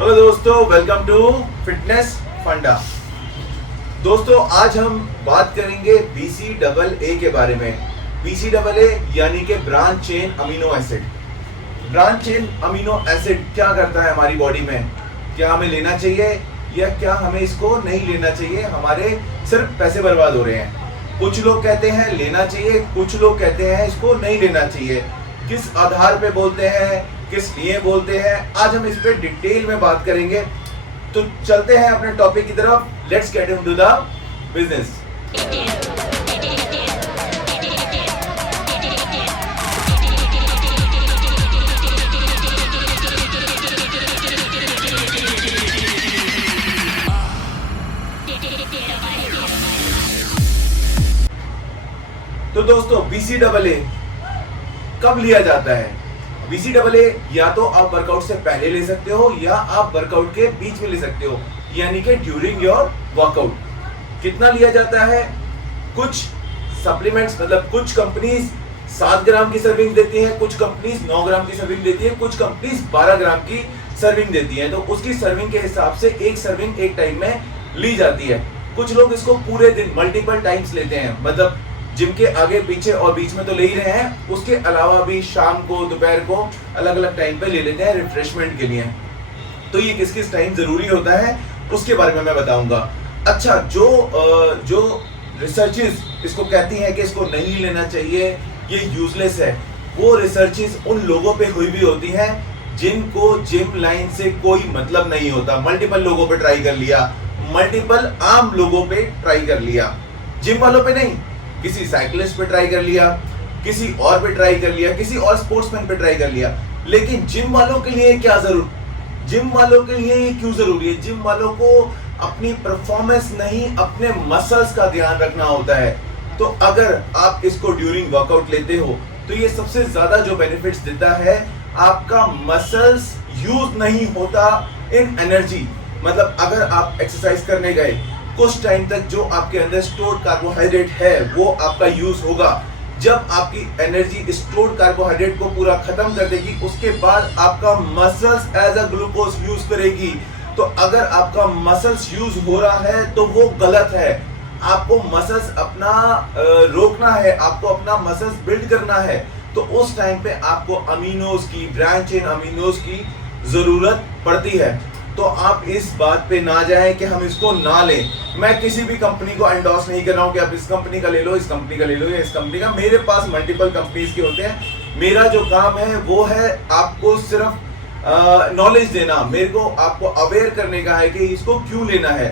Hello दोस्तों, welcome to fitness फंडा। दोस्तों आज हम बात करेंगे BCAA के बारे में। BCAA यानी कि branch chain amino acid. Branch chain amino acid क्या करता है हमारी बॉडी में? क्या हमें लेना चाहिए या क्या हमें इसको नहीं लेना चाहिए? हमारे सिर्फ पैसे बर्बाद हो रहे हैं। कुछ लोग कहते हैं लेना चाहिए, कुछ लोग कहते हैं इसको नहीं लेना चाहिए। किस आधार पे बोलते हैं, किस लिए बोलते हैं, आज हम इस पे डिटेल में बात करेंगे। तो चलते हैं अपने टॉपिक की तरफ। Let's get into the business. तो दोस्तों BCAA कब लिया जाता है? BCAA या तो आप वर्कआउट से पहले ले सकते हो या आप वर्कआउट के बीच में ले सकते हो, यानी कि ड्यूरिंग योर वर्कआउट। कितना लिया जाता है? कुछ सप्लीमेंट्स मतलब कुछ कंपनीज 7 ग्राम की सर्विंग देती है, कुछ कंपनीज 9 ग्राम की सर्विंग देती है, कुछ कंपनीज 12 ग्राम की सर्विंग देती है। तो उसकी सर्विंग के हिसाब से एक सर्विंग एक टाइम में ली जाती है। कुछ लोग इसको पूरे दिन मल्टीपल टाइम्स लेते हैं, मतलब जिम के आगे पीछे और बीच में तो ले ही रहे हैं, उसके अलावा भी शाम को दोपहर को अलग अलग टाइम पे ले लेते हैं रिफ्रेशमेंट के लिए। तो ये किस किस टाइम जरूरी होता है उसके बारे में मैं बताऊंगा। अच्छा, जो रिसर्चेस इसको कहती हैं कि इसको नहीं लेना चाहिए, ये यूजलेस है, वो रिसर्चेस उन लोगों पे हुई भी होती हैं जिनको जिम लाइन से कोई मतलब नहीं होता। मल्टीपल लोगों पे ट्राई कर लिया, मल्टीपल आम लोगों पे ट्राई कर लिया, जिम वालों पे नहीं, किसी साइकिलिस्ट पे ट्राई कर लिया, किसी और पे ट्राई कर लिया, किसी और स्पोर्ट्समैन पे ट्राई कर लिया। लेकिन जिम वालों के लिए क्या जरूर, जिम वालों के लिए ये क्यों जरूरी है? जिम वालों को अपनी परफॉर्मेंस नहीं, अपने मसल्स का ध्यान रखना होता है। तो अगर आप इसको ड्यूरिंग वर्कआउट लेते हो तो ये सबसे ज्यादा जो बेनिफिट्स देता है, आपका मसल्स यूज नहीं होता इन एनर्जी। मतलब अगर आप एक्सरसाइज करने गए, कुछ टाइम तक जो आपके अंदर स्टोर्ड कार्बोहाइड्रेट है वो आपका यूज होगा। जब आपकी एनर्जी स्टोर्ड कार्बोहाइड्रेट को पूरा खत्म कर देगी, उसके बाद आपका muscles as a glucose use करेगी। तो अगर आपका मसल्स यूज हो रहा है तो वो गलत है। आपको मसल्स अपना रोकना है, आपको अपना मसल्स बिल्ड करना है। तो उस टाइम पे आपको अमीनोज की, ब्रांच चेन अमीनोज की जरूरत पड़ती है। तो आप इस बात पे ना जाएं कि हम इसको ना लें। मैं किसी भी कंपनी को एंडोर्स नहीं कर रहा हूं कि आप इस कंपनी का ले लो, इस कंपनी का ले लो या इस कंपनी का। मेरे पास मल्टीपल कंपनीज के होते हैं। मेरा जो काम है वो है आपको सिर्फ नॉलेज देना, मेरे को आपको अवेयर करने का है कि इसको क्यों लेना है।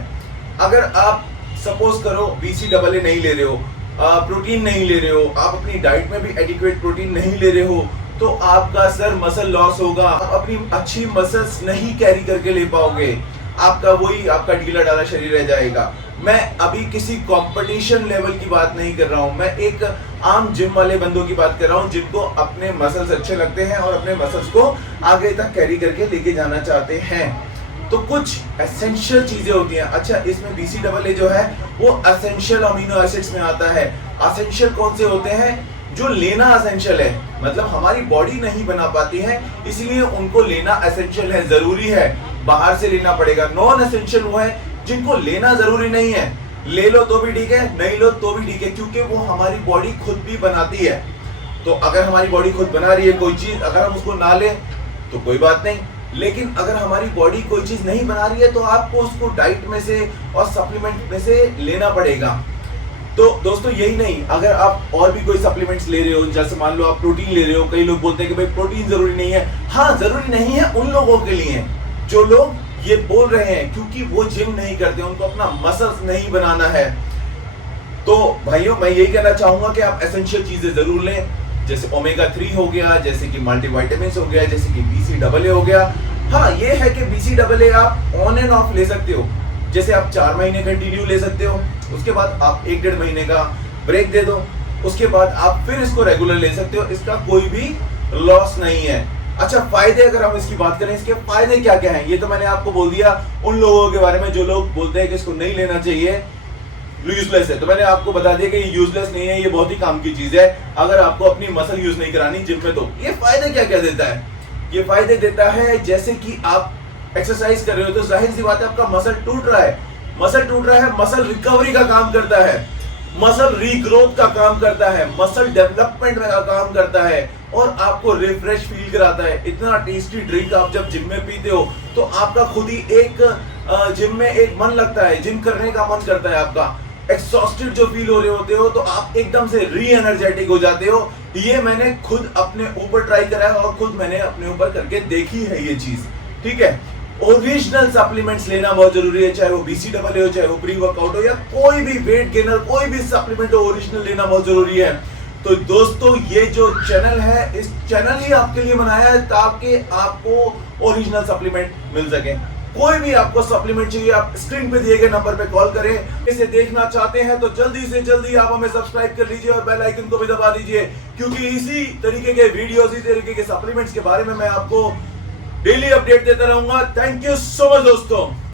अगर आप सपोज करो BCAA नहीं ले रहे हो, प्रोटीन नहीं ले रहे हो, आप अपनी डाइट में भी एडिक्वेट प्रोटीन नहीं ले रहे हो, तो आपका सर मसल लॉस होगा। आप अपनी अच्छी मसल्स नहीं कैरी करके ले पाओगे, आपका वही आपका ढीला ढाला शरीर रह जाएगा। मैं अभी किसी कंपटीशन लेवल की बात नहीं कर रहा हूं, मैं एक आम जिम वाले बंदों की बात कर रहा हूं जिनको अपने मसल्स अच्छे लगते हैं और अपने मसल्स को आगे तक कैरी करके लेके जाना चाहते हैं। तो कुछ एसेंशियल चीजें होती हैं। अच्छा, इसमें BCAA जो है वो एसेंशियल अमीनो एसिड्स में आता है। एसेंशियल कौन से होते हैं? जो लेना एसेंशियल है, मतलब हमारी बॉडी नहीं बना पाती है, इसलिए उनको लेना एसेंशियल है, जरूरी है, बाहर से लेना पड़ेगा। नॉन एसेंशियल वो है जिनको लेना जरूरी नहीं है, ले लो तो भी ठीक है, नहीं लो तो भी ठीक है, क्योंकि वो हमारी बॉडी खुद भी बनाती है। तो अगर हमारी बॉडी खुद बना रही है कोई चीज, अगर हम उसको ना लें तो कोई बात नहीं। लेकिन अगर हमारी बॉडी कोई चीज नहीं बना रही है तो आपको उसको डाइट में से और सप्लीमेंट में से लेना पड़ेगा। तो दोस्तों यही नहीं, अगर आप और भी कोई सप्लीमेंट्स ले रहे हो, जैसे मान लो आप प्रोटीन ले रहे हो, कई लोग बोलते हैं कि भाई प्रोटीन जरूरी नहीं है। हाँ, जरूरी नहीं है उन लोगों के लिए जो लोग ये बोल रहे हैं, क्योंकि वो जिम नहीं करते, उनको अपना मसल्स नहीं बनाना है। तो भाइयों, मैं यही कहना चाहूंगा कि आप एसेंशियल चीजें जरूर लें, जैसे ओमेगा 3 हो गया, जैसे कि मल्टीविटामिन्स हो गया, जैसे कि BCAA हो गया। हाँ, ये है कि BCAA आप ऑन एंड ऑफ ले सकते हो। जैसे आप 4 महीने कंटिन्यू ले सकते हो, उसके बाद आप 1-1.5 महीने का ब्रेक दे दो, उसके बाद आप फिर इसको रेगुलर ले सकते हो। इसका कोई भी लॉस नहीं है। अच्छा, फायदे अगर हम इसकी बात करें, इसके फायदे क्या क्या हैं, ये तो मैंने आपको बोल दिया उन लोगों के बारे में जो लोग बोलते हैं कि इसको नहीं लेना चाहिए, यूजलेस है। तो मैंने आपको बता दिया कि ये यूजलेस नहीं है, ये बहुत ही काम की चीज है अगर आपको अपनी मसल यूज नहीं करानी जिम में। तो ये फायदे क्या क्या देता है? ये फायदे देता है जैसे कि आप एक्सरसाइज कर रहे हो तो जाहिर सी बात है आपका मसल टूट रहा है। मसल टूट रहा है, मसल रिकवरी का काम करता है, मसल रीग्रोथ का काम करता है, मसल डेवलपमेंट का काम करता है और आपको रिफ्रेश फील कराता है। इतना टेस्टी ड्रिंक आप जब जिम में पीते हो तो आपका खुद ही एक जिम में एक मन लगता है, जिम करने का मन करता है आपका। एक्सॉस्टेड जो फील हो रहे होते हो तो आप एकदम से री एनर्जेटिक हो जाते हो। ये मैंने खुद अपने ऊपर ट्राई करा है और खुद मैंने अपने ऊपर करके देखी है ये चीज, ठीक है। ओरिजिनल सप्लीमेंट्स लेना बहुत जरूरी है, चाहे वो BCAA हो, चाहे वो प्री वर्कआउट हो या कोई भी वेट गेनर, कोई भी सप्लीमेंट हो, ओरिजिनल लेना बहुत जरूरी है। तो दोस्तों ये जो चैनल है, इस चैनल ही आपके लिए बनाया है ताकि आपको ओरिजिनल सप्लीमेंट मिल सके। कोई भी आपको सप्लीमेंट चाहिए, आप स्क्रीन पे दिए गए नंबर पे कॉल करें। इसे देखना चाहते हैं तो जल्दी से जल्दी आप हमें सब्सक्राइब कर लीजिए और बेल आइकन को भी दबा दीजिए, क्योंकि इसी तरीके के वीडियोस, इसी तरीके के सप्लीमेंट्स के बारे में मैं आपको डेली अपडेट देता रहूंगा। थैंक यू सो मच दोस्तों।